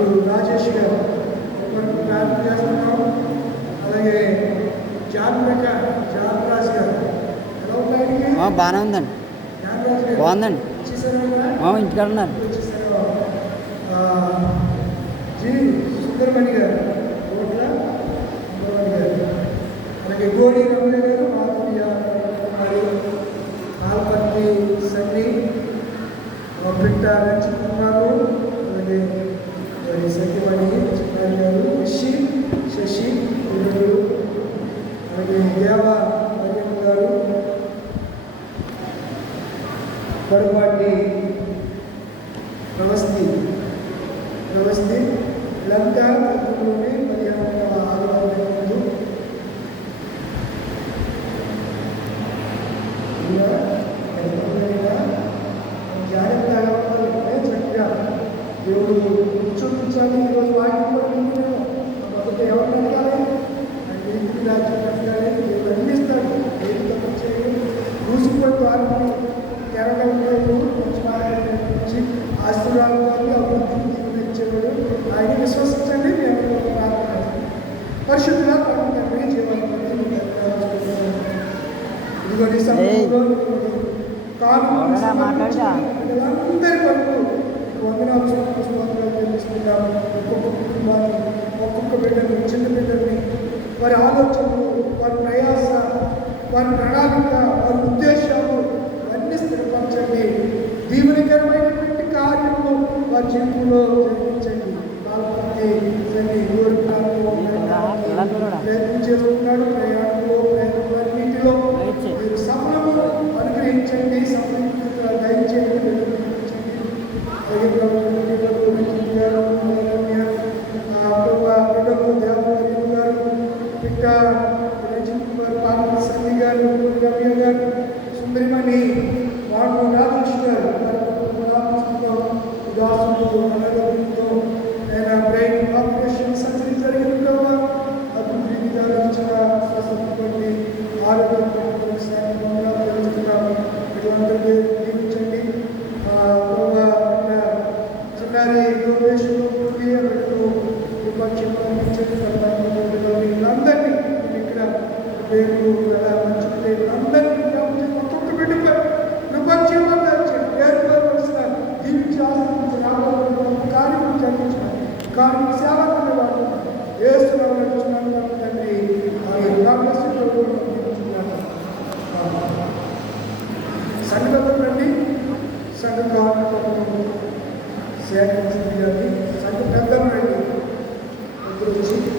వారు రాజేష్ గారు ఒకరికి ప్రార్థన చేస్తున్నాం అలాగే జాన్ ప్రకాష్ జాన్ రాజ్ గారు ఎలా ఉన్నాయండి ఆ, బాగానే ఉందండి జాన్ రాజ్ గారు బాగుందండి వచ్చేసారా ఆ, ఇంటికాడ ఉన్నారు వచ్చేసారు ఆ, జి సుందరమణి గారు కోట్ల సుందరమణి గారు అలాగే గోడి రమణ గారు మాధుర్య కుమారి ఆల్పట్టి సన్ని ఆ, పిట్ట రంజిత్ కుమారు అలాగే మరి సత్యమణి చిన్నారి గారు రిషి శశి వీరుడు అలాగే దేవ మరియమ్మ గారు పొరపాటి వ్యవస్థి వ్యవస్థి వీళ్ళంతా గతంలోనే పదిహేను వారిని కేరళ నుంచి ఆశీర్వాదాలు అభివృద్ధికి దీవించేవాడు ఆయన విశ్వసించండి నేను పరిశుద్ధుల తండ్రి జీవన? అందరి కొరకు వందనాలు స్తోత్రాలు చెల్లిస్తున్నాము ఒక్కొక్క కుటుంబాన్ని ఒక్కొక్క బిడ్డని చిన్న బిడ్డల్ని వారి ఆలోచనలు వారి ప్రయాస వారి ప్రణాళిక వారి స్థిరపరచండి దీవెనకరమైనటువంటి కార్యము వారి జీవితంలో జరిగించండి పాల్పొంది ప్రయత్నం చేస్తున్నాడు ప్రయాణంలో ప్రయత్నాలన్నింటిలో మీరు సఫలము అనుగ్రహించండి సఫలీకృత దయచేయండి వెలుగునించండి. అలాగే కానీ లోకేశ్వరు పూర్తిగా అన్నట్టు విపక్షం పంపించండి అందరినీ. ఇక్కడ పేరు కదా మంచి పేరు అందరినీ కాబట్టి ఒక్కొక్క బిడ్డపై పేరు పేరు వచ్చిన దీవించి ఆశ్రమించి కార్యం జరిగించాలి కార్యం సేవ వాడు నడుచున్నాను తండ్రి కాంగ్రెస్ సంఘటన